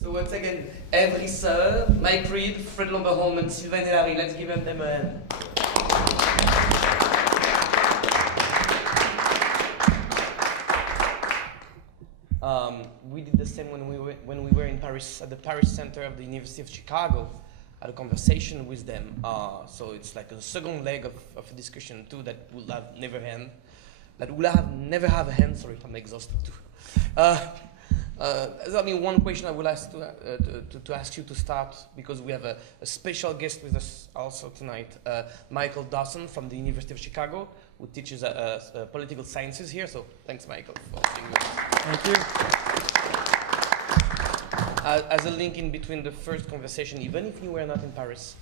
So once again, Risser, Mike Reed, Fred Lonberg-Holm, and Sylvain Hélary. Let's give them a hand. We did the same when we were in Paris at the Paris Center of the University of Chicago. Had a conversation with them. So it's like a second leg of a discussion too that will have never end. That will never have a end. Sorry, I'm exhausted too. There's only one question I would like to ask you to start, because we have a special guest with us also tonight, Michael Dawson from the University of Chicago, who teaches political sciences here. So thanks, Michael, for being with us. Thank you. As a link in between the first conversation, even if you were not in Paris,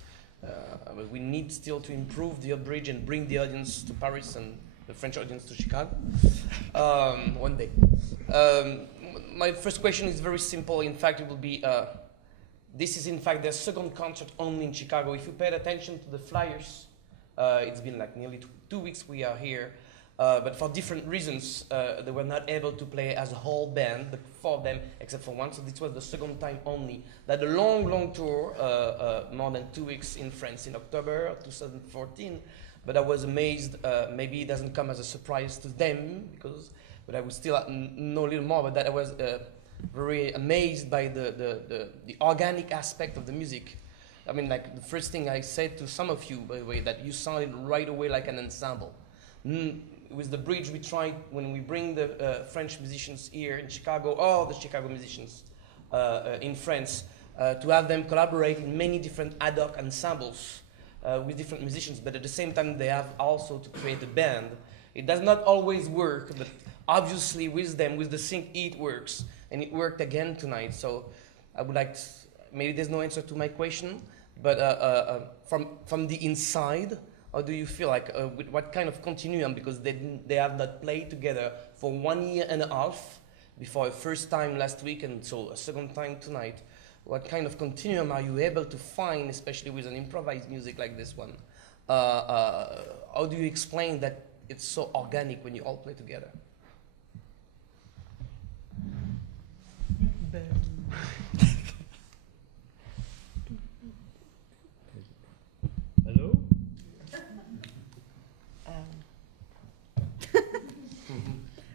we need still to improve the bridge and bring the audience to Paris and the French audience to Chicago one day. My first question is very simple. In fact, it will be, this is in fact their second concert only in Chicago. If you paid attention to the flyers, it's been like nearly 2 weeks we are here, but for different reasons, they were not able to play as a whole band, the four of them, except for one, so this was the second time only. That a long tour, more than 2 weeks in France in October of 2014, but I was amazed, maybe it doesn't come as a surprise to them, but I would still know a little more about that. I was very amazed by the organic aspect of the music. I mean, like the first thing I said to some of you, by the way, that you sounded right away like an ensemble. With the bridge, we tried, when we bring the French musicians here in Chicago, or the Chicago musicians in France, to have them collaborate in many different ad hoc ensembles with different musicians, but at the same time they have also to create a band. It does not always work, but obviously with them, with the sync, it works. And it worked again tonight. So I would like to, maybe there's no answer to my question, but from the inside, how do you feel like, with what kind of continuum, because they have not played together for 1 year and a half, before a first time last week and so a second time tonight. What kind of continuum are you able to find, especially with an improvised music like this one? How do you explain that it's so organic when you all play together? Hello?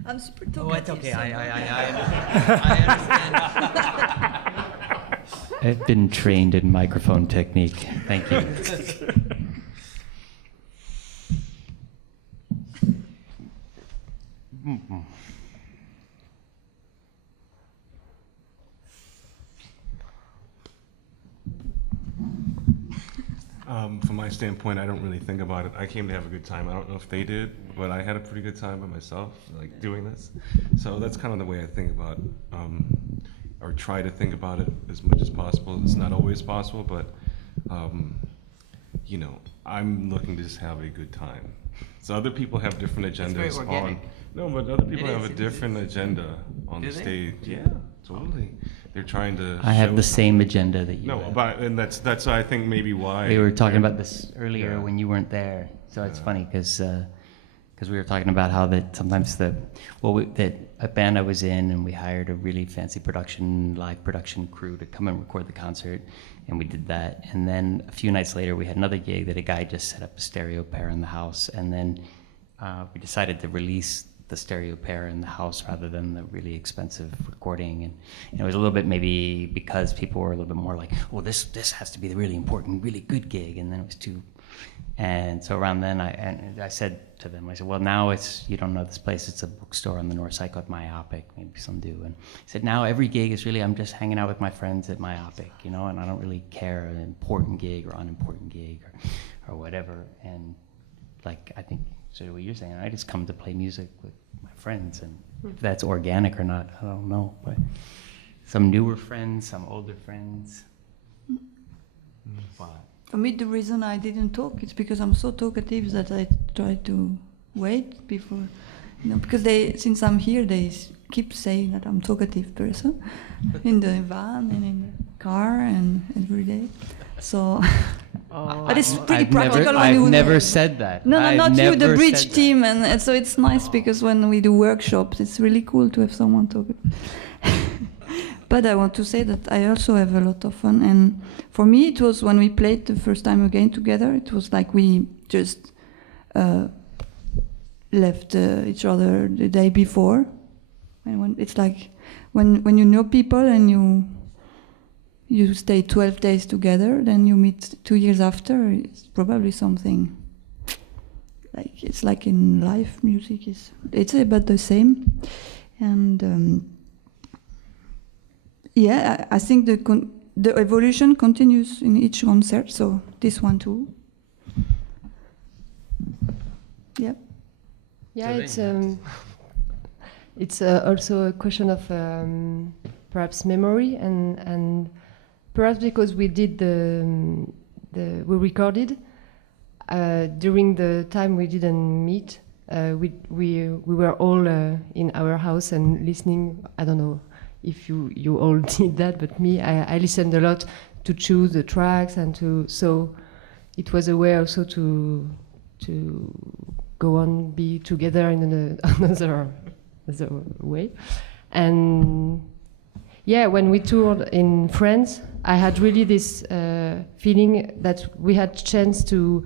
I'm super talkative. Oh, it's okay. So I understand. I've been trained in microphone technique. Thank you. From my standpoint, I don't really think about it. I came to have a good time. I don't know if they did, but I had a pretty good time by myself, like doing this. So that's kind of the way I think about, or try to think about it as much as possible. It's not always possible, but you know, I'm looking to just have a good time. So other people have different agendas on. No, but other people have a different agenda on the stage. Yeah, totally. They're trying to. I have the same agenda that you. No, have. but and that's I think maybe why. We were talking about this earlier Yeah. when you weren't there, so it's funny because we were talking about how that sometimes that a band I was in, and we hired a really fancy live production crew to come and record the concert, and we did that. And then a few nights later, we had another gig that a guy just set up a stereo pair in the house, and then we decided to release the stereo pair in the house rather than the really expensive recording. And it was a little bit maybe because people were a little bit more like, well, this has to be the really important, really good gig, and then it was too. And so around then, I said to them, I said, well, now you don't know this place, it's a bookstore on the north side called Myopic, maybe some do. And I said, now every gig is really, I'm just hanging out with my friends at Myopic, you know, and I don't really care an important gig or unimportant gig or whatever. And like, I think, so what you're saying, I just come to play music with my friends, and if that's organic or not, I don't know. But some newer friends, some older friends. But for me, the reason I didn't talk is because I'm so talkative that I try to wait before, you know, because since I'm here, they keep saying that I'm a talkative person in the van and in the car and every day. So, but it's pretty practical when you. I've never said that. No, not you, the never bridge said team, and so it's nice because when we do workshops, it's really cool to have someone talk. But I want to say that I also have a lot of fun. And for me, it was when we played the first time again together, it was like we just left each other the day before. And when it's like when you know people and you stay 12 days together, then you meet 2 years after, it's probably something like, it's like in life, music it's about the same. And yeah, I think the evolution continues in each concert, so this one too. Yeah. Yeah, it's also a question of perhaps memory and perhaps because we did we recorded during the time we didn't meet. We were all in our house and listening. I don't know if you all did that, but me, I listened a lot to choose the tracks and so it was a way also to go on, be together in another way. And yeah, when we toured in France, I had really this feeling that we had chance to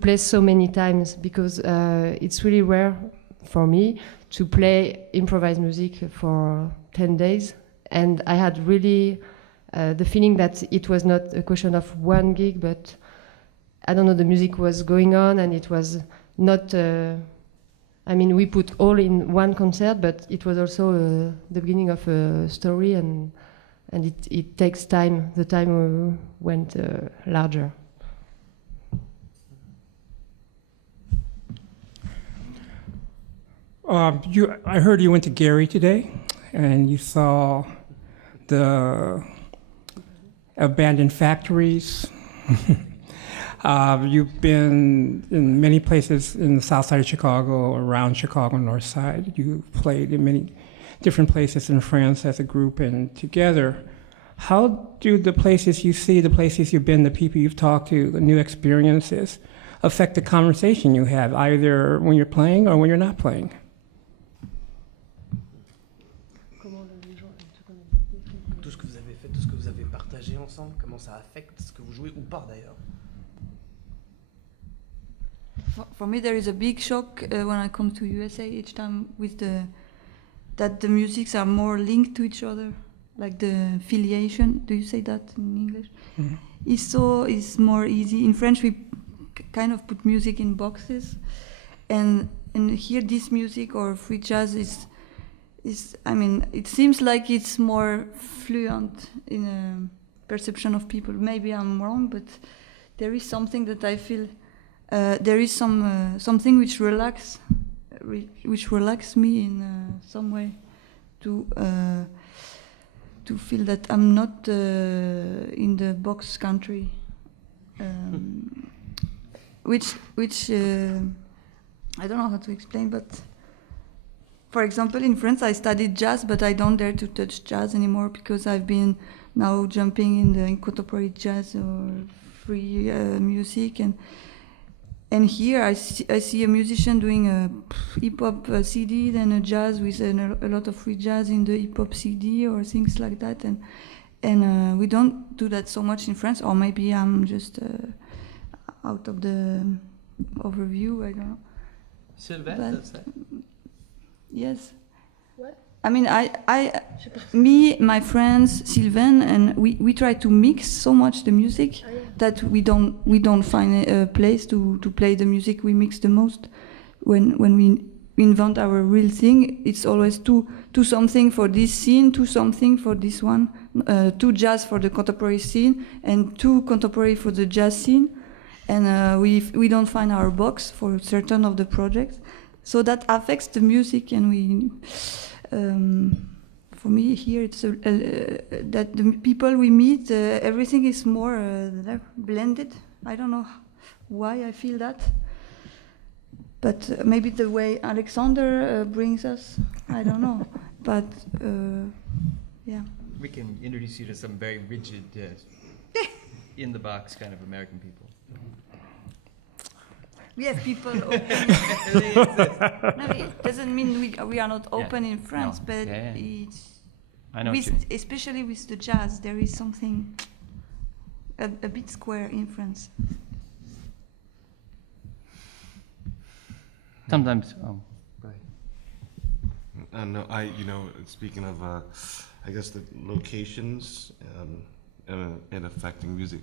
play so many times, because it's really rare for me to play improvised music for 10 days. And I had really the feeling that it was not a question of one gig, but I don't know, the music was going on and it was not, I mean, we put all in one concert, but it was also the beginning of a story, and it takes time. The time went larger. I heard you went to Gary today, and you saw the abandoned factories. You've been in many places in the south side of Chicago, around Chicago north side. You played in many different places in France as a group and together. How do the places you see, the places you've been, the people you've talked to, the new experiences affect the conversation you have, either when you're playing or when you're not playing? Tout ce que vous avez fait, tout ce que vous avez partagé ensemble, comment ça affecte ce que vous jouez ou pas d'ailleurs? For me, there is a big shock when I come to USA each time with that the musics are more linked to each other, like the filiation. Do you say that in English? Mm-hmm. It's more easy. In French, we kind of put music in boxes, and here this music or free jazz is. I mean, it seems like it's more fluent in a perception of people. Maybe I'm wrong, but there is something that I feel. There is something which relax me in some way to feel that I'm not in the box country, which I don't know how to explain, but for example, in France I studied jazz, but I don't dare to touch jazz anymore because I've been now jumping in the contemporary jazz or free music, and here I see a musician doing a hip-hop CD, then a jazz with a lot of free jazz in the hip-hop CD or things like that. And we don't do that so much in France, or maybe I'm just out of the overview, I don't know. Sylvain, does that? Yes. What? I mean, me, my friends, Sylvain, and we try to mix so much the music that we don't find a place to play the music we mix the most. When we invent our real thing, it's always two something for this scene, two something for this one, two jazz for the contemporary scene, and two contemporary for the jazz scene. And we don't find our box for certain of the projects, so that affects the music, and we. For me here, it's that the people we meet, everything is more blended. I don't know why I feel that, but maybe the way Alexander brings us, I don't know. But yeah. We can introduce you to some very rigid, in the box kind of American people. We have people open. No, it doesn't mean we are not open in France, but it's. I know. What with, especially with the jazz, there is something a bit square in France. Sometimes. Oh, go ahead. No, speaking of, I guess the locations and affecting music.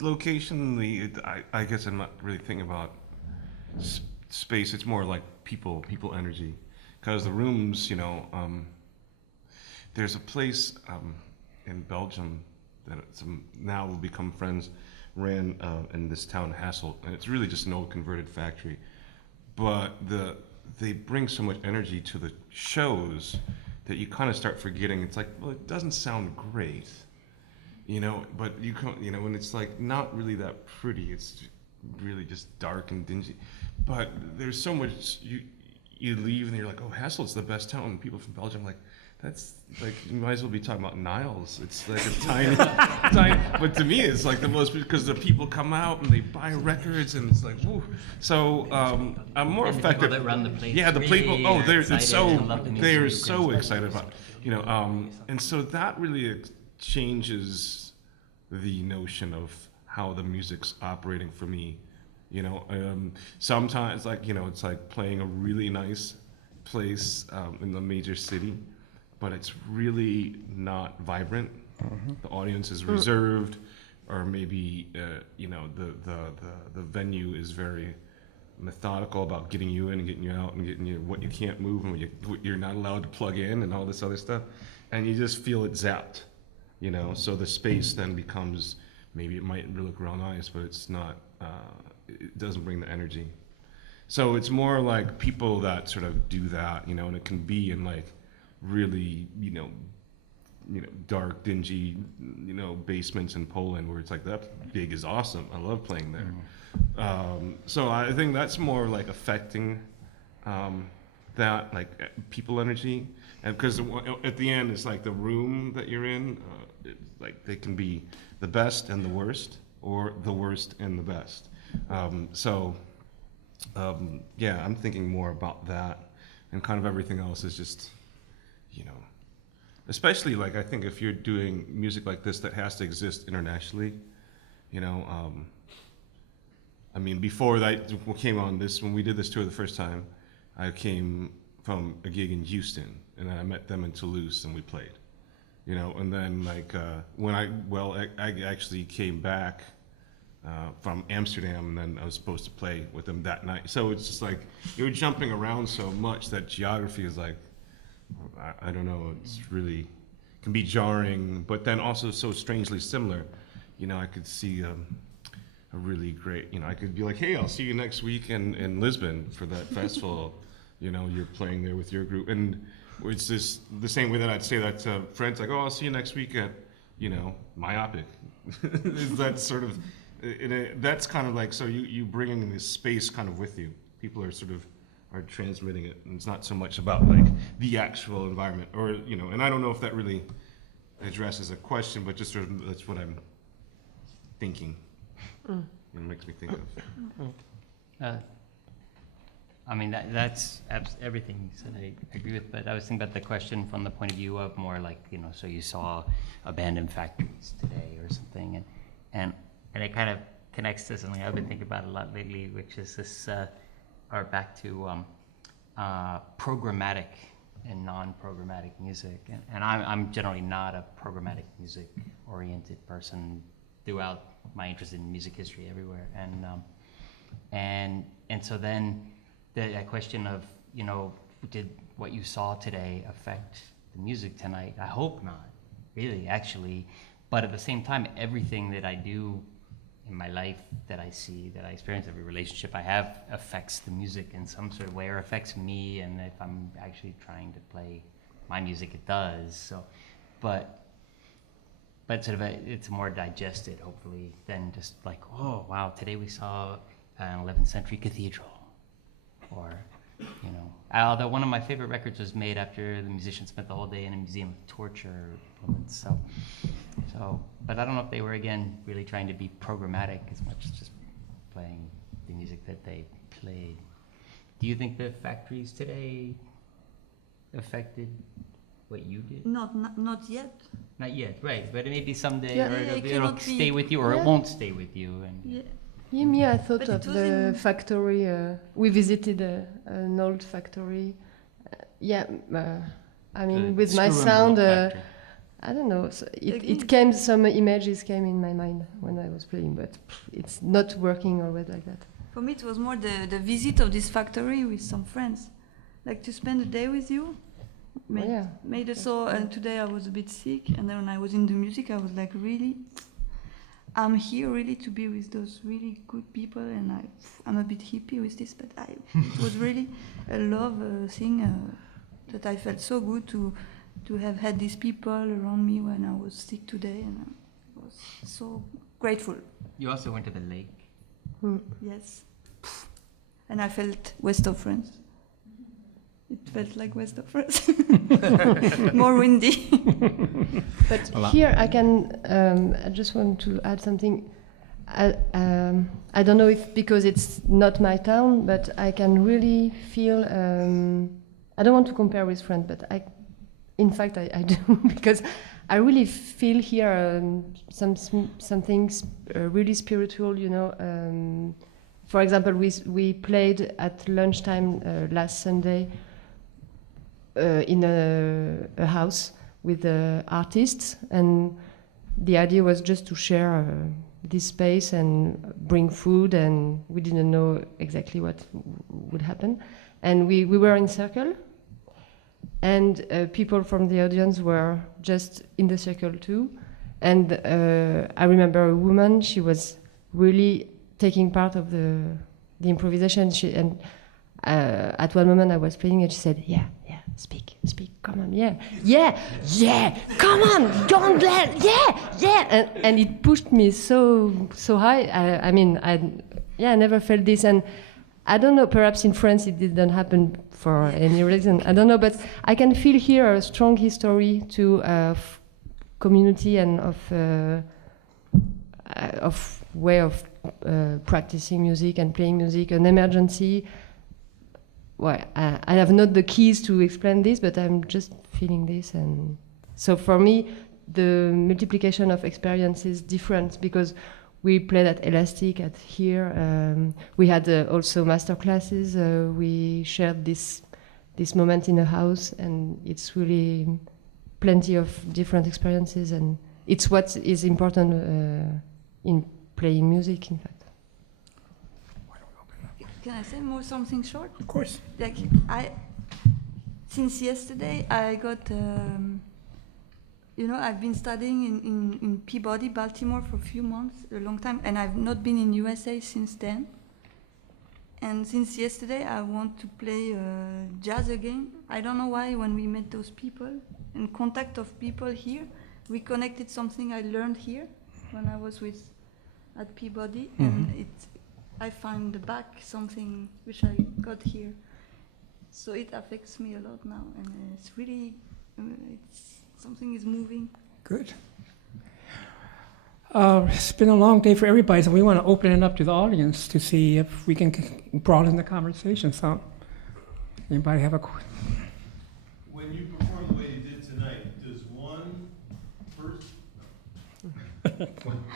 Location, I guess I'm not really thinking about space. It's more like people energy. Because the rooms, there's a place in Belgium that now will become friends, ran in this town, Hasselt, and it's really just an old converted factory. But they bring so much energy to the shows that you kind of start forgetting. It's like, well, it doesn't sound great, but when it's like not really that pretty, it's really just dark and dingy. But there's so much, you leave and you're like, oh, Hasselt's the best town. And people from Belgium are like, that's like, you might as well be talking about Niles. It's like a tiny, but to me it's like the most, because the people come out and they buy records and it's like, whoa. So I'm more And the affected. people that run the place. Yeah, the people. really Oh, are they're excited so and excited about, and so that really changes the notion of how the music's operating for me. Sometimes it's like playing a really nice place in the major city, but it's really not vibrant. The audience is reserved, or maybe the venue is very methodical about getting you in and getting you out and getting you what you can't move and what you're not allowed to plug in and all this other stuff, and you just feel it zapped. So the space then becomes, maybe it might look real nice, but it's not. It doesn't bring the energy. So it's more like people that sort of do that, and it can be in like really, dark, dingy, basements in Poland where it's like, that gig is awesome. I love playing there. So I think that's more like affecting that, like people energy. And because at the end, it's like the room that you're in, like they can be the best and the worst, or the worst and the best. Yeah, I'm thinking more about that, and kind of everything else is just, especially like, I think if you're doing music like this that has to exist internationally, I mean, before that came on this, when we did this tour the first time, I came from a gig in Houston, and then I met them in Toulouse and we played, and then like when I actually came back from Amsterdam, and then I was supposed to play with them that night. So it's just like, you're jumping around so much that geography is like, I don't know, it's really, can be jarring, but then also so strangely similar. I could see a really great, I could be like, hey, I'll see you next week in Lisbon for that festival. You're playing there with your group. And it's just the same way that I'd say that to friends, like, oh, I'll see you next week at, Myopic. That sort of, that's kind of like, so you bringing this space kind of with you. People are transmitting it, and it's not so much about like the actual environment, or and I don't know if that really addresses a question, but just sort of, that's what I'm thinking. It makes me think of. I mean, that's everything you said I agree with, but I was thinking about the question from the point of view of more like, so you saw abandoned factories today or something, and it kind of connects to something I've been thinking about a lot lately, which is this, or back to programmatic and non-programmatic music. And I'm generally not a programmatic music-oriented person throughout my interest in music history everywhere. And so then the question of, did what you saw today affect the music tonight? I hope not, really, actually. But at the same time, everything that I do in my life, that I see, that I experience, every relationship I have affects the music in some sort of way, or affects me. And if I'm actually trying to play my music, it does. So, but sort of it's more digested, hopefully, than just like, oh wow, today we saw an 11th century cathedral, or although one of my favorite records was made after the musicians spent the whole day in a museum of torture implements. So, but I don't know if they were, again, really trying to be programmatic as much as just playing the music that they played. Do you think the factories today affected what you did? Not yet. Not yet, right? But maybe someday, Yeah. or Yeah, it it'll cannot stay be- with you, or Yeah. it won't stay with you. And Yeah. Yeah, me, I thought But of it was the in- factory. We visited an old factory. I mean, the with my screw and sound, bolt factory. I don't know. So Again. it came. Some images came in my mind when I was playing, but it's not working always like that. For me, it was more the visit of this factory with some friends, like to spend a day with you. Yeah. Made it so. And today I was a bit sick, and then when I was in the music, I was like, really, I'm here really to be with those really good people, and I'm a bit hippie with this, but it was really a love thing that I felt so good to have had these people around me when I was sick today, and I was so grateful. You also went to the lake. Yes. And I felt West of France. It felt like West of France. More windy. But here I can. I just want to add something. I don't know if because it's not my town, but I can really feel. I don't want to compare with France, but in fact, I do because I really feel here something really spiritual. You know. For example, we played at lunchtime last Sunday in a house with artists, and the idea was just to share this space and bring food, and we didn't know exactly what would happen. And we were in circle, and people from the audience were just in the circle too. And I remember a woman, she was really taking part of the improvisation. And at one moment I was playing and she said, yeah, speak, come on, yeah, come on, don't let, yeah. And it pushed me so high. I never felt this. And I don't know, perhaps in France it didn't happen for any reason, I don't know, but I can feel here a strong history to community and of way of practicing music and playing music, an emergency. Well, I have not the keys to explain this, but I'm just feeling this. And so for me, the multiplication of experience is different because we played at Elastic, at here. We had also master classes. We shared this moment in a house, and it's really plenty of different experiences. And it's what is important in playing music, in fact. Can I say something short? Of course. Like since yesterday, I got. I've been studying in Peabody, Baltimore, for a few months, a long time, and I've not been in USA since then. And since yesterday, I want to play jazz again. I don't know why. When we met those people, in contact of people here, we connected something I learned here when I was at Peabody, and I find back something which I got here. So it affects me a lot now, and it's really, something is moving. Good. It's been a long day for everybody, so we want to open it up to the audience to see if we can broaden the conversation. So, anybody have a question? When you perform the way you did tonight, does one person...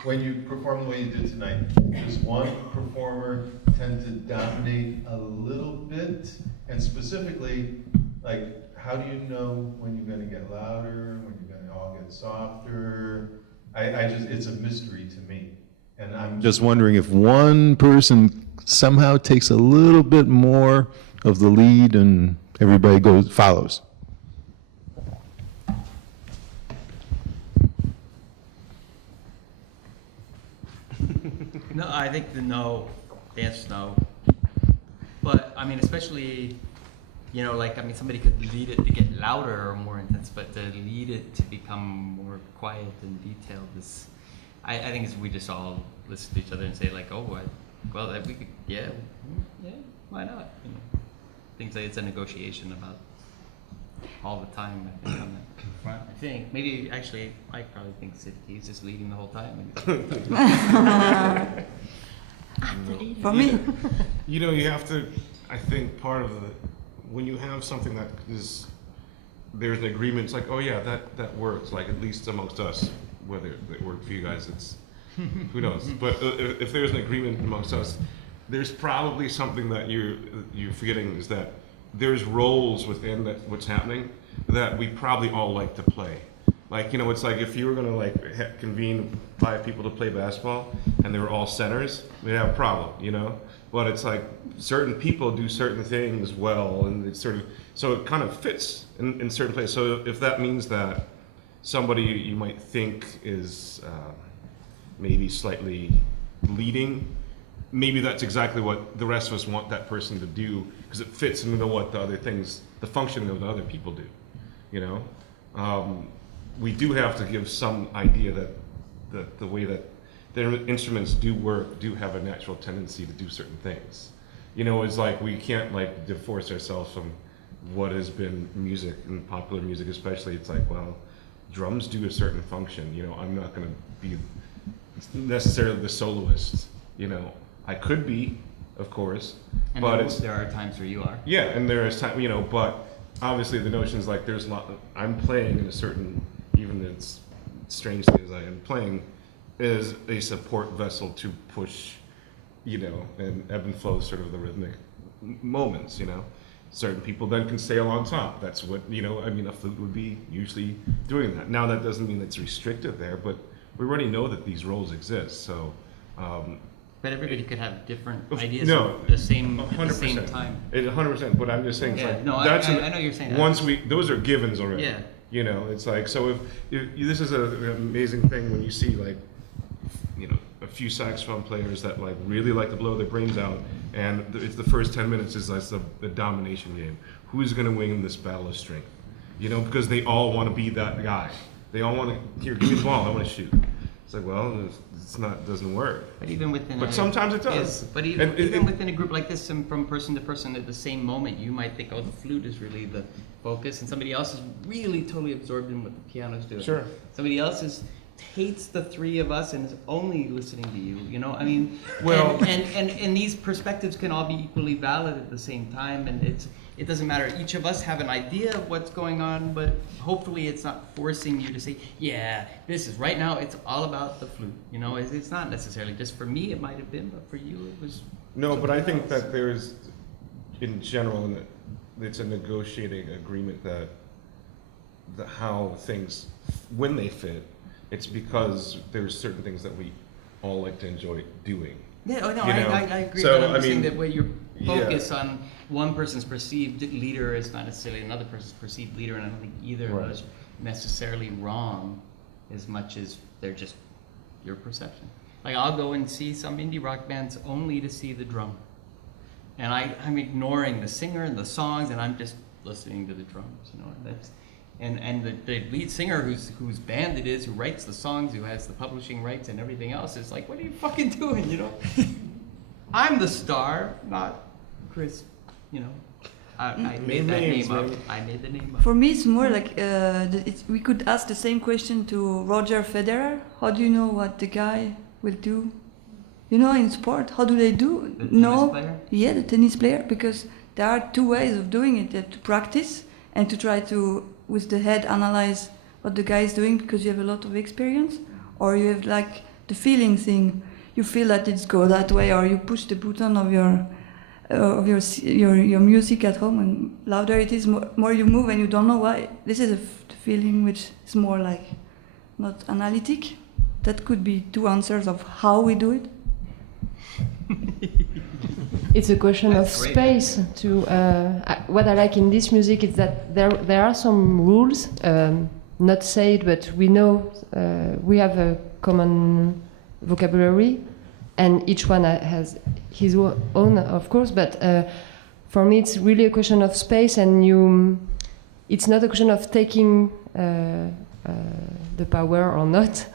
when you perform the way you did tonight, does one performer tend to dominate a little bit? And specifically, like, how do you know when you're going to get louder, when you're going to all get softer? It's a mystery to me. And I'm just wondering if one person somehow takes a little bit more of the lead and everybody follows. No, I think the answer's no. But I mean, especially, somebody could lead it to get louder or more intense, but to lead it to become more quiet and detailed is, I think we just all listen to each other and say like, we could, yeah, why not? Things like it's a negotiation about all the time. I think on the front. I think maybe actually Mike probably thinks that he's just leading the whole time. For me, You have to, I think part of when you have something that is there's an agreement. It's like, oh yeah, that works. Like at least amongst us, whether it worked for you guys, it's who knows. But if there's an agreement amongst us, there's probably something that you're forgetting, is that there's roles within that what's happening that we probably all like to play. Like, you know, it's like if you were gonna like convene 5 people to play basketball and they were all centers, we'd have a problem, you know? But it's like certain people do certain things well, and it's sort of, so it kind of fits in certain places. So if that means that somebody you might think is maybe slightly leading, maybe that's exactly what the rest of us want that person to do, because it fits into what the other things, the functioning of the other people do, you know? We do have to give some idea that the way that their instruments do work do have a natural tendency to do certain things. You know, it's like we can't like divorce ourselves from what has been music and popular music especially. It's like, well, drums do a certain function. You know, I'm not going to be necessarily the soloist. You know, I could be, of course, And but there are times where you are. yeah, and there is time, you know, but obviously the notion is like there's a lot. I'm playing in a certain, even as strangely as I am playing, is a support vessel to push, you know, and ebb and flow sort of the rhythmic moments, you know. Certain people then can sail on top. That's what, you know, I mean, a flute would be usually doing that. Now that doesn't mean it's restricted there, but we already know that these roles exist, so. But everybody could have different Of- ideas no, at the same 100%. time. 100%, but I'm just saying, it's Yeah, like, no, that's I know you're saying that. once those are givens already. Yeah. You know, it's like, so if this is an amazing thing when you see like, you know, a few saxophone players that like really like to blow their brains out, and it's the first 10 minutes is like the domination game. Who's gonna win this battle of strength? You know, because they all want to be that guy. They all want to, here, give me the ball, I want to shoot. It's like, well, it's not, doesn't work. But even within But sometimes it does. But even, And even within a group like this, from person to person at the same moment, you might think, oh, the flute is really the focus, and somebody else is really totally absorbed in what the piano's doing. Sure. Somebody else hates the three of us and is only listening to you, you know? I mean, Well- and these perspectives can all be equally valid at the same time, and it doesn't matter. Each of us have an idea of what's going on, but hopefully it's not forcing you to say, yeah, this is, right now it's all about the flute, you know? It's not necessarily just for me, it might have been, but for you it was. No, but I think else. that there's, in general, it's a negotiating agreement that how things, when they fit, it's because there's certain things that we all like to enjoy doing. Yeah, oh, no, You know? I agree, So, but I'm I saying mean, that where your yeah. focus on one person's perceived leader is not necessarily another person's perceived leader, and I don't think either Right. of those necessarily wrong as much as they're just your perception. Like, I'll go and see some indie rock bands only to see the drummer. And I'm ignoring the singer and the songs, and I'm just listening to the drums, you know, and that's, and the lead singer whose band it is, who writes the songs, who has the publishing rights and everything else, is like, what are you fucking doing, you know? I'm the star, not Chris, you know. I made that Names, name up. man. I made the name up. For me, it's more like we could ask the same question to Roger Federer. How do you know what the guy will do? You know, in sport, how do they do? The tennis player? Yeah, the tennis player, because there are two ways of doing it: to practice and to try to, with the head, analyze what the guy is doing because you have a lot of experience, or you have like the feeling thing. You feel that it's go that way, or you push the button of your music at home, and louder it is, more you move, and you don't know why. This is a feeling which is more like not analytic. That could be two answers of how we do it. It's a question That's of great. space. What I like in this music is that there are some rules, not said, but we know we have a common vocabulary, and each one has his own, of course. But for me, it's really a question of space, and it's not a question of taking the power or not,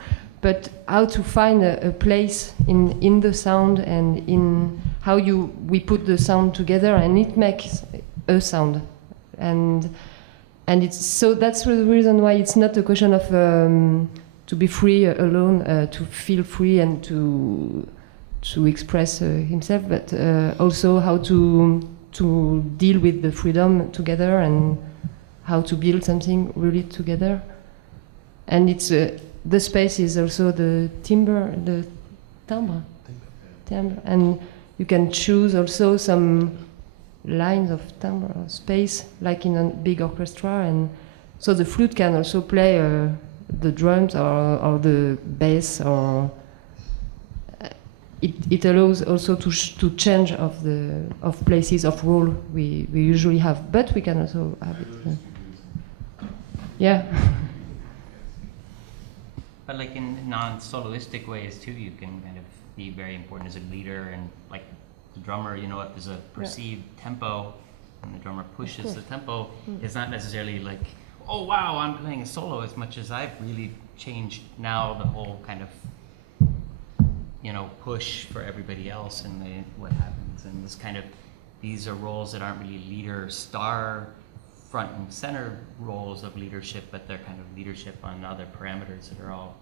but how to find a place in the sound and in how we put the sound together, and it makes a sound, and it's so that's the reason why it's not a question of to be free alone, to feel free and to express himself, but also how to deal with the freedom together, and how to build something really together. And it's the space is also the timbre, and you can choose also some lines of timbre or space, like in a big orchestra, and so the flute can also play the drums or the bass, or it allows also to change of places of role we usually have, but we can also have it. Yeah. But like in non-soloistic ways too, you can kind of be very important as a leader, and like the drummer, you know, if there's a perceived tempo and the drummer pushes the tempo, it's not necessarily like, oh wow, I'm playing a solo, as much as I've really changed now the whole kind of, you know, push for everybody else and what happens. And this kind of, these are roles that aren't really leader star front and center roles of leadership, but they're kind of leadership on other parameters that are all,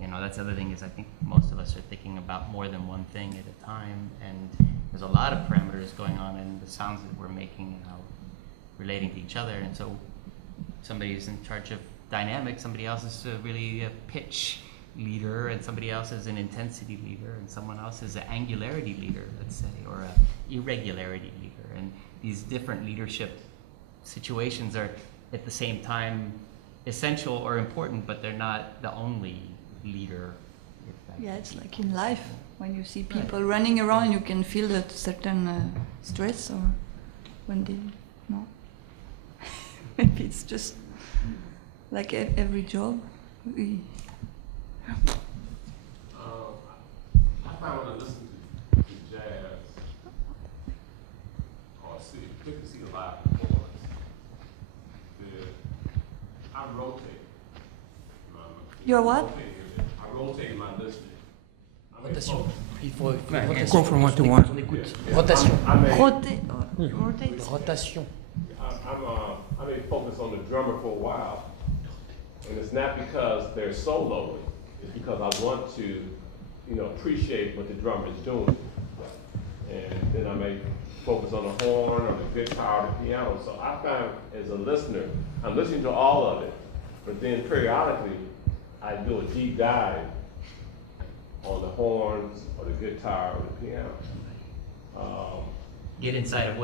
you know, that's the other thing is I think most of us are thinking about more than one thing at a time, and there's a lot of parameters going on in the sounds that we're making and how relating to each other. And so somebody is in charge of dynamics, somebody else is really a pitch leader, and somebody else is an intensity leader, and someone else is an angularity leader, let's say, or a irregularity leader. And these different leadership situations are at the same time essential or important, but they're not the only leader. Yeah, it's like in life, when you see people running around, you can feel that certain stress, or when they, no. Maybe it's just like every job. I find when I listen to jazz, or particularly see a live performance, that I rotate. You're what? I rotate my listening. Rotation. Il faut Go from one to one. On écoute. Rotation. Rotate. Rotation. I may focus on the drummer for a while, and it's not because they're soloing. It's because I want to, you know, appreciate what the drummer is doing, and then I may focus on the horn or the guitar or the piano. So I find as a listener, I'm listening to all of it, but then periodically I do a deep dive on the horns or the guitar or the piano. Get inside of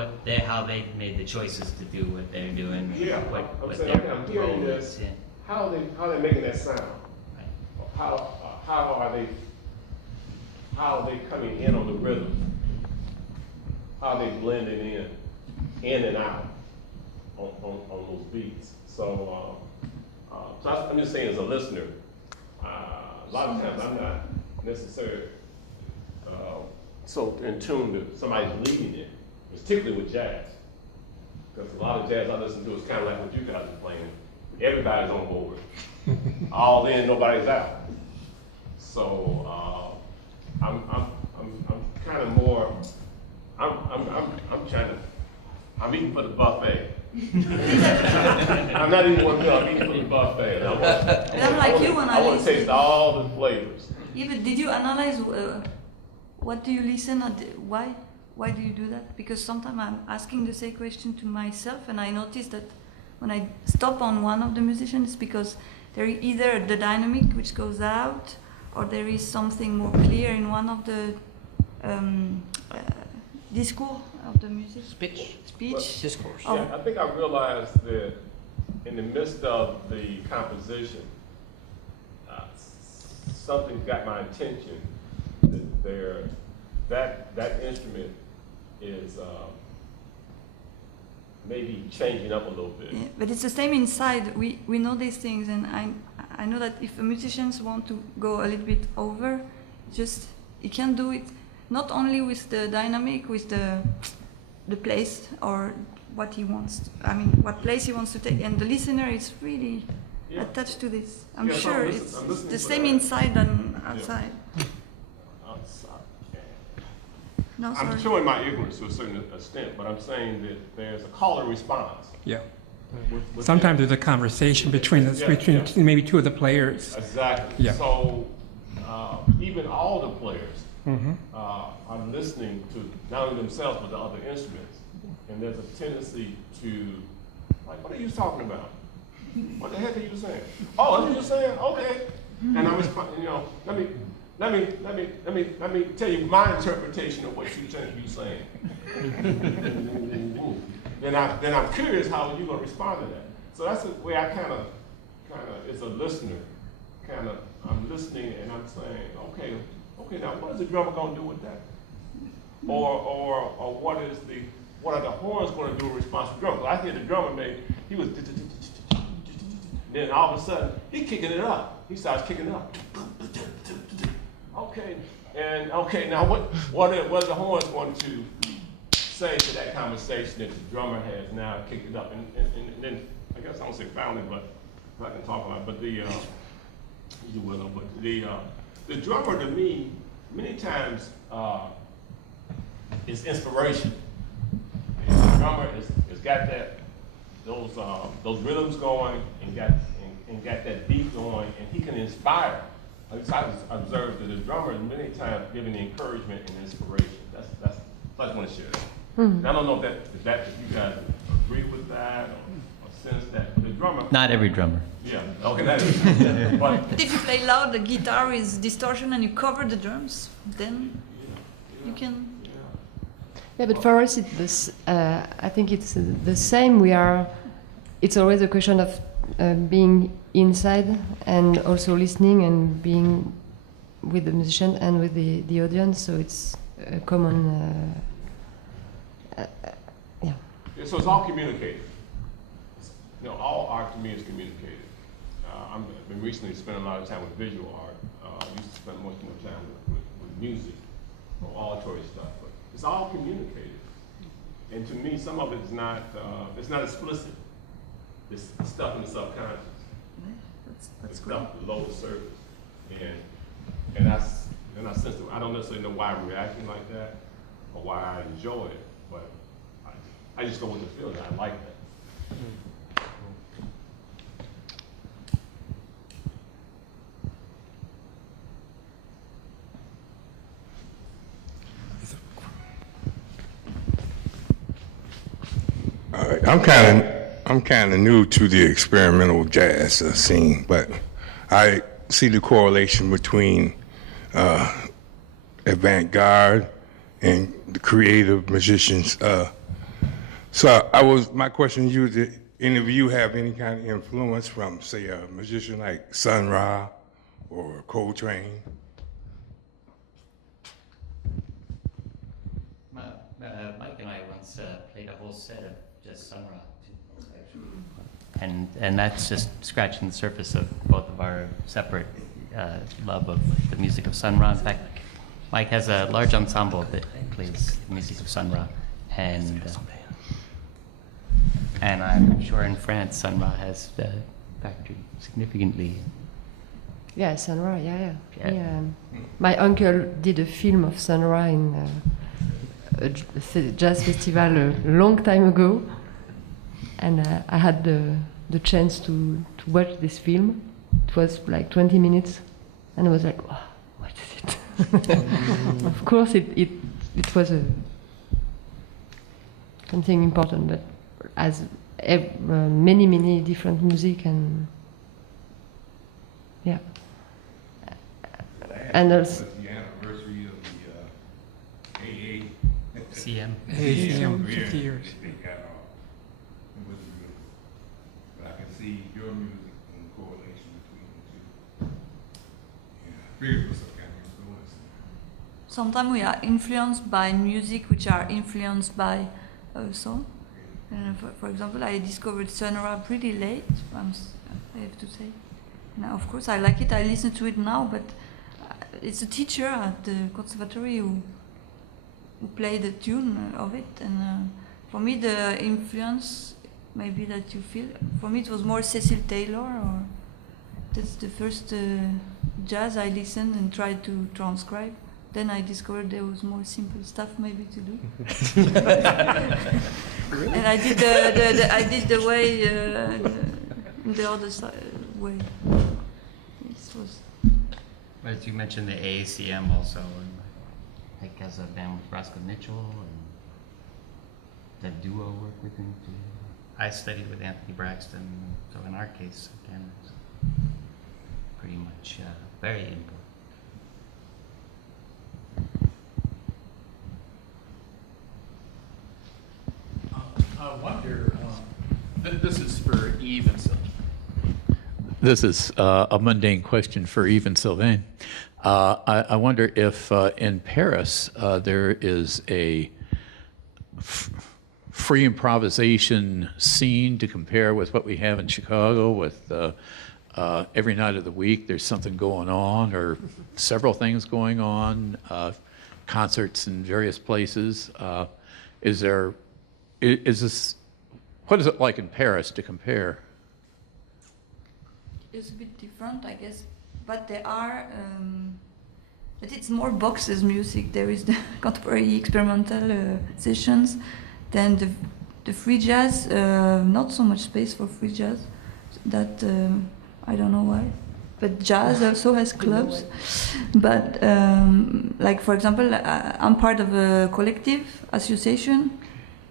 how they made the choices to do what they're doing. Yeah, what saying, their okay, I'm hearing role this. is, yeah. How are they making that sound? Right. How are they coming in on the rhythm? How are they blending in and out on those beats? So, I'm just saying as a listener, a lot of times I'm not necessarily so in tune to somebody's leading it, particularly with jazz. Because a lot of jazz I listen to is kind of like what you guys are playing. Everybody's on board. All in, nobody's out. So I'm kind of more. I'm trying to. I'm eating for the buffet. I'm not eating one meal. I'm eating for the buffet. And I'm like you when I want to listen. taste all the flavors. Yeah, but did you analyze what do you listen at? Why do you do that? Because sometimes I'm asking the same question to myself, and I notice that when I stop on one of the musicians, it's because there is either the dynamic which goes out, or there is something more clear in one of the discourse of the music. Speech. Discourse. Oh. Yeah, I think I realized that in the midst of the composition, something got my attention. That instrument is maybe changing up a little bit. Yeah, but it's the same inside. We know these things, and I know that if musicians want to go a little bit over, just he can do it not only with the dynamic, with the place or what he wants. What place he wants to take, and the listener is really attached to this. I'm sure it's the same inside than outside. No, sorry. I'm showing my ignorance to a certain extent, but I'm saying that there's a call and response. Yeah. with Sometimes there's a conversation between maybe two of the players. Exactly. Yeah. So even all the players are listening to not only themselves but the other instruments, and there's a tendency to Like, what are you talking about? What the heck are you saying? Oh, that's what you're saying? Okay. And I respond, you know, let me tell you my interpretation of what you think you're saying. Then I'm curious how you're gonna respond to that. So that's the way I kind of, as a listener, I'm listening and I'm saying, okay, now what is the drummer gonna do with that? Or what are the horns gonna do in response to the drummer? I hear the drummer he was, then all of a sudden, he's kicking it up. He starts kicking it up. Okay, now what are the horns going to say to that conversation that the drummer has now kicked it up? And then, I guess I don't say finally, but I can talk about it, but the drummer to me, many times, is inspiration. And the drummer has got those rhythms going and got that beat going, and he can inspire. At least I've observed that the drummer is many times giving encouragement and inspiration. I just want to share that. And I don't know if you guys agree with that or sense that, but the drummer. Not every drummer. Yeah, okay, that is. But if you play loud, the guitar is distortion, and you cover the drums, then you can. Yeah, but for us, I think it's the same. It's always a question of being inside and also listening and being with the musician and with the audience. So it's a common. Yeah. So it's all communicated. You know, all art to me is communicated. I've been recently spending a lot of time with visual art. I used to spend much more time with music or auditory stuff, but it's all communicated. And to me, some of it is not, it's not explicit. It's stuff in the subconscious. That's it's great. stuff below the surface. And I sense that I don't necessarily know why I'm reacting like that or why I enjoy it, but I just go with the feeling. I like that. I'm kind of new to the experimental jazz scene, but I see the correlation between avant-garde and the creative musicians. So my question to you: did any of you have any kind of influence from, say, a musician like Sun Ra or Coltrane? Mike and I once played a whole set of just Sun Ra, and that's just scratching the surface of both of our separate love of the music of Sun Ra. In fact, Mike has a large ensemble that plays the music of Sun Ra, and I'm sure in France Sun Ra has factored significantly. Yeah, Sun Ra. Yeah. Yeah. My uncle did a film of Sun Ra in a jazz festival a long time ago, and I had the chance to watch this film. It was like 20 minutes, and I was like, oh, what is it? Of course, it was something important, but as many different music and yeah, and also. The anniversary of the AA. CM. ACM, 50 years. They got off. It wasn't beautiful. But I can see your music and the correlation between the two. Yeah, I figured it was some kind of influence. Sometimes we are influenced by music which are influenced by also. And for example, I discovered Sun Ra pretty late, I have to say. Now, of course, I like it. I listen to it now, but it's a teacher at the conservatory who played the tune of it. And for me, the influence, maybe that you feel, for me it was more Cecil Taylor, or that's the first jazz I listened and tried to transcribe. Then I discovered there was more simple stuff maybe to do. And I did the way the other way. This was. But you mentioned the AACM also, and like as a band with Roscoe Mitchell, and that duo work with him too. I studied with Anthony Braxton, so in our case, again, it's pretty much very input. I wonder, this is for Yves and Sylvain. This is a mundane question for Yves and Sylvain. I wonder if in Paris there is a free improvisation scene to compare with what we have in Chicago with every night of the week there's something going on or several things going on, concerts in various places. Is this, what is it like in Paris to compare? It's a bit different, I guess, but there are, but it's more boxes music. There is the contemporary experimental sessions, then the free jazz, not so much space for free jazz, that I don't know why. But jazz also has clubs. But like for example, I'm part of a collective association,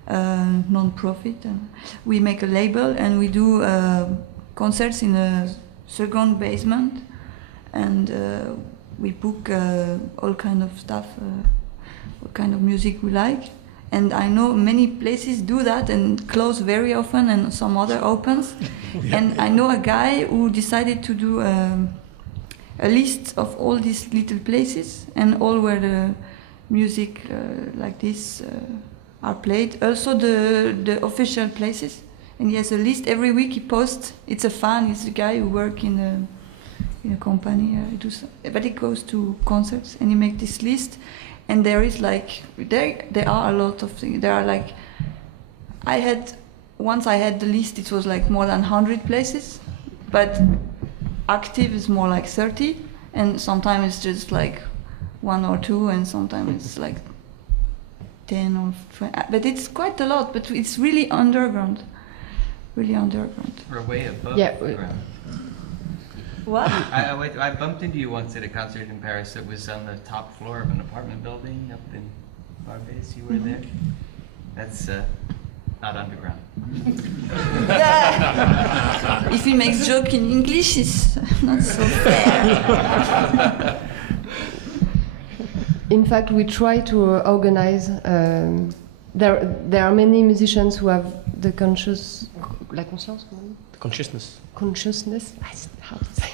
non-profit. We make a label and we do concerts in a second basement, and we book all kind of stuff, what kind of music we like. And I know many places do that and close very often, and some other opens. And I know a guy who decided to do a list of all these little places and all where the music like this are played. Also the official places. And he has a list every week. He posts. It's a fan. It's a guy who works in a company. But he goes to concerts and he makes this list. And there is like there are a lot of things. There are like once I had the list. It was like more than 100 places, but active is more like 30. And sometimes it's just like 1 or 2, and sometimes it's like 10 or 20. But it's quite a lot. But it's really underground. Really underground. We're way above Yeah. the ground. What? I bumped into you once at a concert in Paris that was on the top floor of an apartment building up in Barbès. You were there? That's not underground. Yeah. If he makes joke in English, it's not so fair. In fact, we try to organize. There are many musicians who have the la conscience, comment on dit? The consciousness. Consciousness. It's hard to say.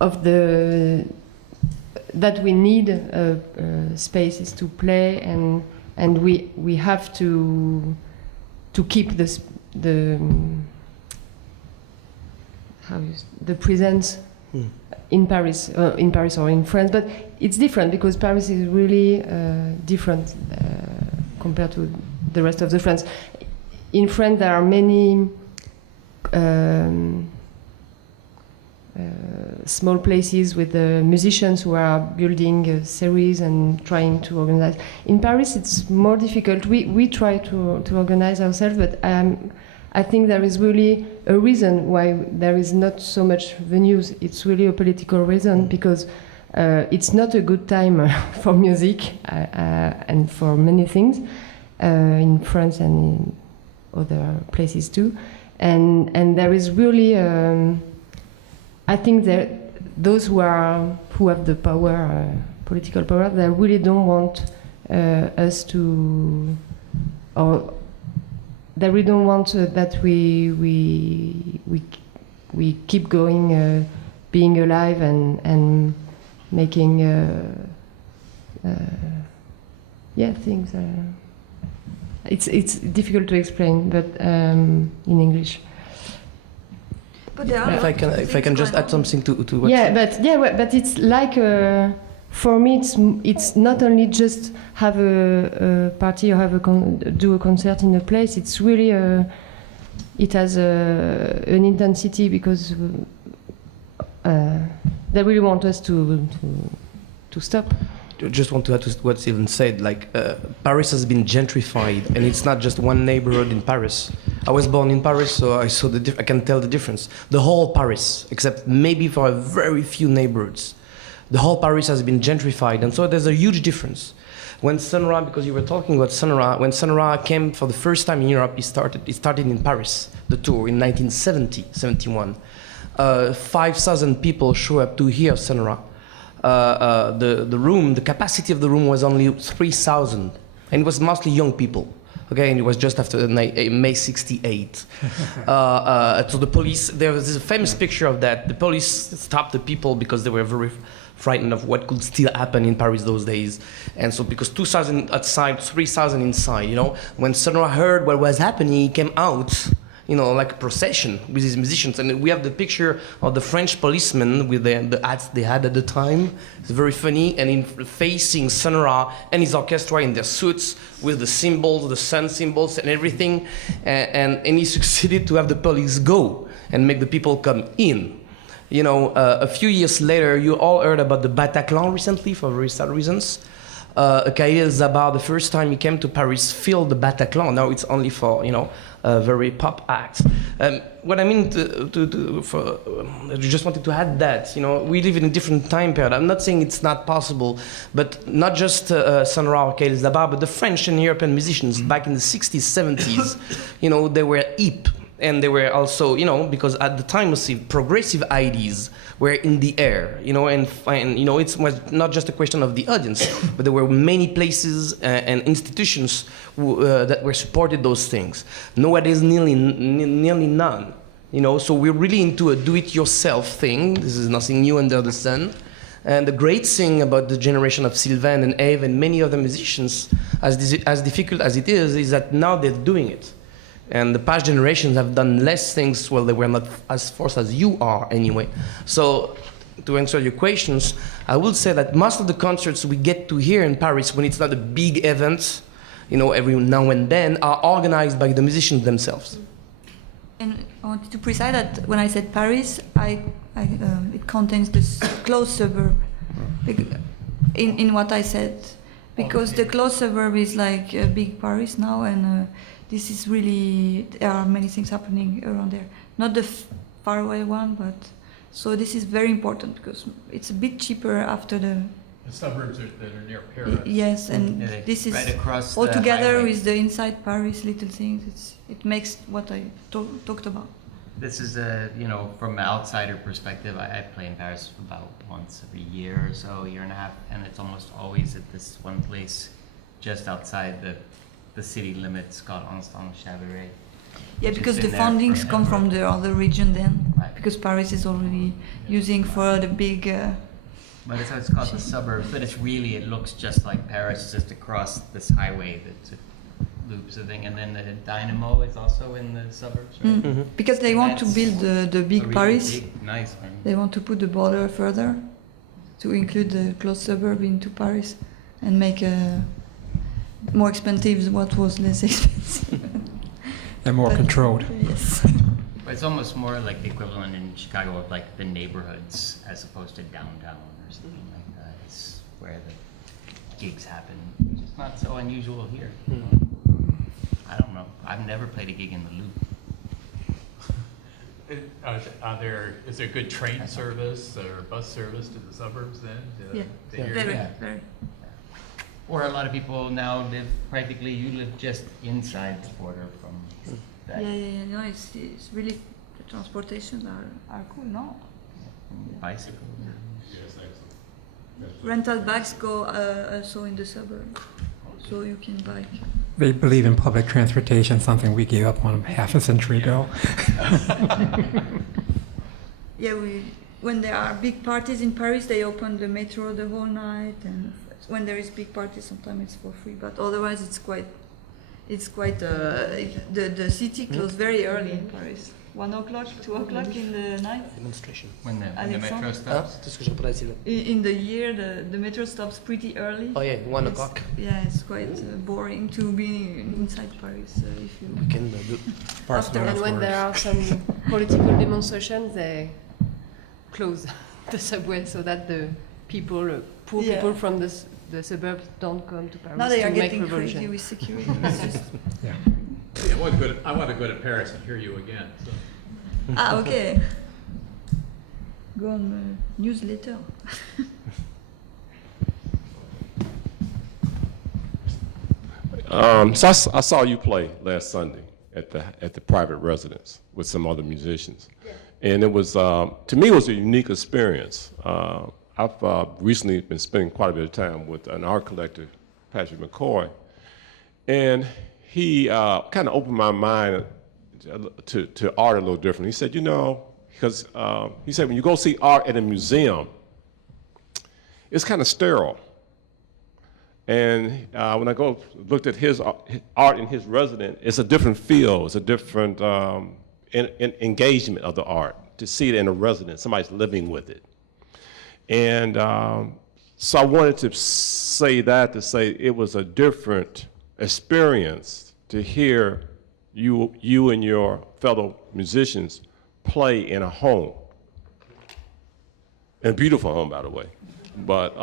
Of the that we need spaces to play, and we have to keep the presence in Paris or in France. But it's different because Paris is really different compared to the rest of the France. In France, there are many small places with musicians who are building a series and trying to organize. In Paris, it's more difficult. We try to organize ourselves, but I think there is really a reason why there is not so much venues. It's really a political reason, because it's not a good time for music and for many things in France and in other places too. And there is really, I think that those who have the power, political power, they really don't want us to, or they really don't want that we keep going, being alive and making things. It's difficult to explain, but in English. But there are If I can just add something to what. But it's like for me, it's not only just have a party or do a concert in a place. It's really it has an intensity, because they really want us to stop. Just want to add to what Sylvain said. Like Paris has been gentrified, and it's not just one neighborhood in Paris. I was born in Paris, so I saw I can tell the difference. The whole Paris, except maybe for a very few neighborhoods, the whole Paris has been gentrified, and so there's a huge difference. When Sun Ra, because you were talking about Sun Ra, when Sun Ra came for the first time in Europe, he started in Paris, the tour, in 1971. 5,000 people show up to hear Sun Ra. The capacity of the room was only 3,000, and it was mostly young people. Okay, and it was just after May 68. So the police, there was this famous picture of that. The police stopped the people because they were very frightened of what could still happen in Paris those days. And so because 2,000 outside, 3,000 inside, you know, when Sun Ra heard what was happening, he came out, you know, like a procession with his musicians. And we have the picture of the French policemen with the hats they had at the time. It's very funny. And facing Sun Ra and his orchestra in their suits with the symbols, the sun symbols and everything. And he succeeded to have the police go and make the people come in. You know, a few years later, you all heard about the Bataclan recently for very sad reasons. Khalil Zabar, the first time he came to Paris, filled the Bataclan. Now it's only for, you know, very pop acts. What I mean I just wanted to add that, you know, we live in a different time period. I'm not saying it's not possible, but not just Sun Ra or Khalil Zabar, but the French and European musicians back in the 60s, 70s, you know, they were hip. And they were also, you know, because at the time, progressive ideas were in the air, you know, and you know, it was not just a question of the audience, but there were many places and institutions that were supported those things. Nowadays, nearly none, you know. So we're really into a do-it-yourself thing. This is nothing new under the sun. And the great thing about the generation of Sylvain and Eve and many other musicians, as difficult as it is that now they're doing it. And the past generations have done less things, well, they were not as forced as you are anyway. So to answer your questions, I will say that most of the concerts we get to hear in Paris, when it's not a big event, you know, every now and then, are organized by the musicians themselves. And I wanted to precise that when I said Paris, it contains this close suburb in what I said. Because the close suburb is like a big Paris now, and this is really, there are many things happening around there. Not the far away one, but so this is very important because it's a bit cheaper after the suburbs that are near Paris. Yes, and this is right across all the together highway. with the inside Paris little things. It makes what I talked about. This is you know, from an outsider perspective, I play in Paris about once every year or so, year and a half, and it's almost always at this one place just outside the city limits called Instant-Chavarret. Yeah, because the fundings come from the other region then, Right. because Paris is already using for the big... But it's called the suburbs, but it's really, it looks just like Paris, it's just across this highway that loops the thing, and then the Dynamo is also in the suburbs, right? Mm. Because they And want to that's build the big really Paris. big, nice one. They want to put the border further to include the close suburb into Paris and make more expensive what was less expensive. And more controlled. Yes. But it's almost more like the equivalent in Chicago of like the neighborhoods as opposed to downtown or something like that. It's where the gigs happen. It's not so unusual here. I don't know. I've never played a gig in the Loop. Is there good train service or bus service to the suburbes then? Yeah, very. Or a lot of people now live practically, you live just inside the border from that. Yeah. No, it's really, the transportations are cool, no? Bicycle. Rental bikes go also in the suburb, so you can bike. They believe in public transportation, something we gave up on half a century ago. Yeah, when there are big parties in Paris, they open the metro the whole night, and when there is big parties, sometimes it's for free. But otherwise, it's quite. The city closes very early in Paris. 1 o'clock, 2 o'clock in the night. Demonstration. When the metro Alexandre? stops. C'est ce que je répondais à Sylvain. In the year, the metro stops pretty early. Oh yeah, 1 o'clock. Yeah, it's quite boring to be inside Paris if you. We can do. After And when there are some political demonstrations, they close the subway so that the people, poor Yeah. people from the suburbs don't come to Paris Now they to are make getting revolution. crazy with security. It's just Yeah. I want to go to Paris and hear you again. So. okay. Go on newsletter. I saw you play last Sunday at the private residence with some other musicians, and it was to me it was a unique experience. I've recently been spending quite a bit of time with an art collector, Patrick McCoy, and he kind of opened my mind to art a little different. He said, you know, because he said when you go see art at a museum, it's kind of sterile. And when I looked at his art in his residence, it's a different feel, it's a different engagement of the art to see it in a residence, somebody's living with it. And so I wanted to say that to say it was a different experience to hear you and your fellow musicians play in a home, and a beautiful home, by the way. But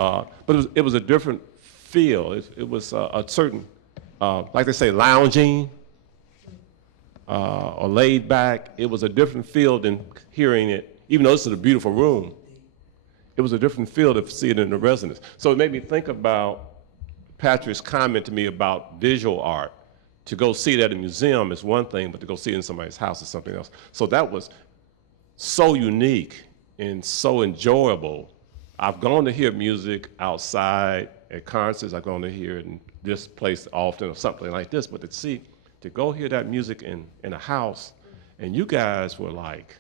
it was a different feel. It was a certain, like they say, lounging or laid back. It was a different feel than hearing it, even though this is a beautiful room. It was a different feel to see it in the residence. So it made me think about Patrick's comment to me about visual art. To go see it at a museum is one thing, but to go see it in somebody's house is something else. So that was so unique and so enjoyable. I've gone to hear music outside at concerts. I've gone to hear it in this place often or something like this, but to go hear that music in a house, and you guys were like,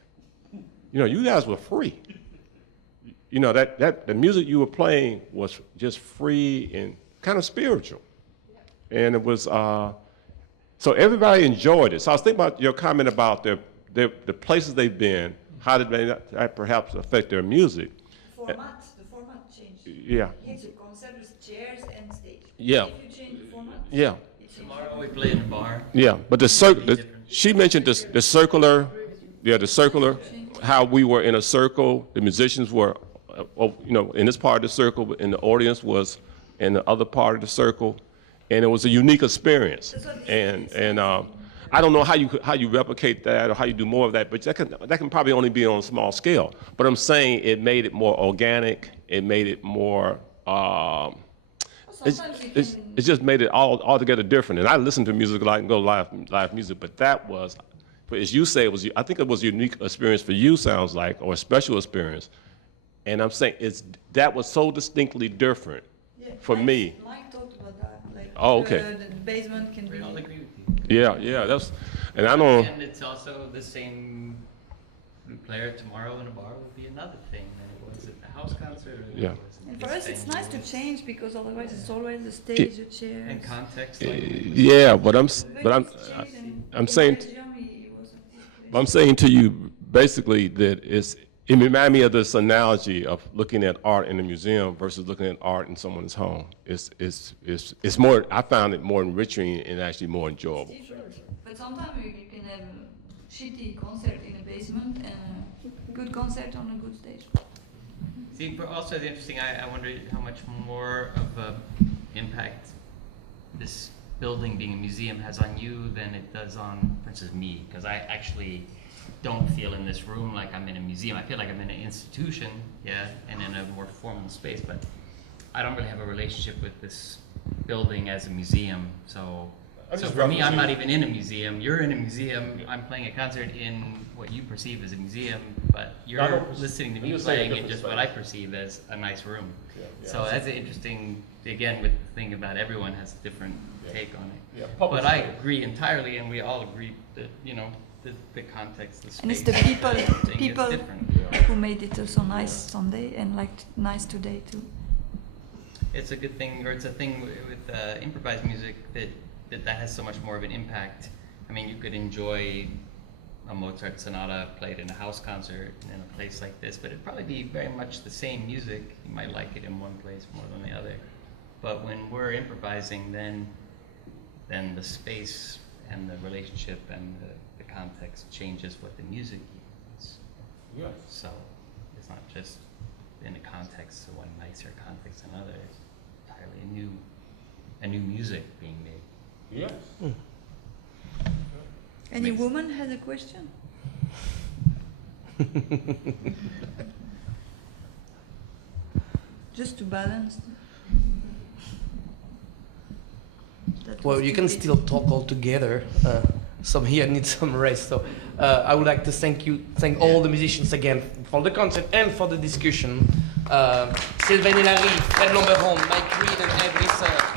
you know, you guys were free. You know, the music you were playing was just free and kind of spiritual. And it was, so everybody enjoyed it. So I was thinking about your comment about the places they've been, how did that perhaps affect their music? The format changed. Yeah. It's a concert with chairs and stage. Yeah. If you change the format, Yeah. Tomorrow we play in a bar. Yeah, but she mentioned the circular, how we were in a circle, the musicians were, you know, in this part of the circle, and the audience was in the other part of the circle, and it was a unique experience. And I don't know how you replicate that or how you do more of that, but that can probably only be on a small scale. But I'm saying it made it more organic. It made it more. It just made it altogether different. And I listen to music a lot and go live music, but that was, but as you say, I think it was a unique experience for you. Sounds like, or a special experience. And I'm saying that was so distinctly different for me. Mike talked about that. Like, oh, okay. The basement can be. We all agree with you. Yeah, and I know. And it's also the same flute player tomorrow in a bar will be another thing than it was at the house concert. Yeah. And for us, it's nice to change because otherwise it's always the stage, the chairs. And context. Like yeah, but I'm saying. But I'm saying to you basically that it reminded me of this analogy of looking at art in a museum versus looking at art in someone's home. It's more. I found it more enriching and actually more enjoyable. But sometimes you can have a shitty concert in a basement and a good concert on a good stage. See, but also it's interesting. I wonder how much more of an impact this building being a museum has on you than it does on, for instance, me, because I actually don't feel in this room like I'm in a museum. I feel like I'm in an institution, yeah, and in a more formal space, but I don't really have a relationship with this building as a museum. So for me, I'm not even in a museum. You're in a museum. I'm playing a concert in what you perceive as a museum, but you're listening to me playing in just what I perceive as a nice room. So that's an interesting, again, with the thing about everyone has a different take on it. Yeah, but I agree entirely, and we all agree that, you know, the context, the space. And it's the people different. who made it also nice Sunday and like nice today too. It's a good thing, or it's a thing with improvised music that has so much more of an impact. I mean, you could enjoy a Mozart sonata played in a house concert in a place like this, but it'd probably be very much the same music. You might like it in one place more than the other. But when we're improvising, then the space and the relationship and the context changes what the music is. Yes. So it's not just in a context, one nicer context than another. It's entirely a new music being made. Yes. Any woman has a question? Just to balance. that Well, was you can too still talk all together. Some here need some rest. So I would like to thank all the musicians again for the concert and for the discussion. Sylvain Hélary, Lonberg-Holm, Mike Reed, and Ed Risser.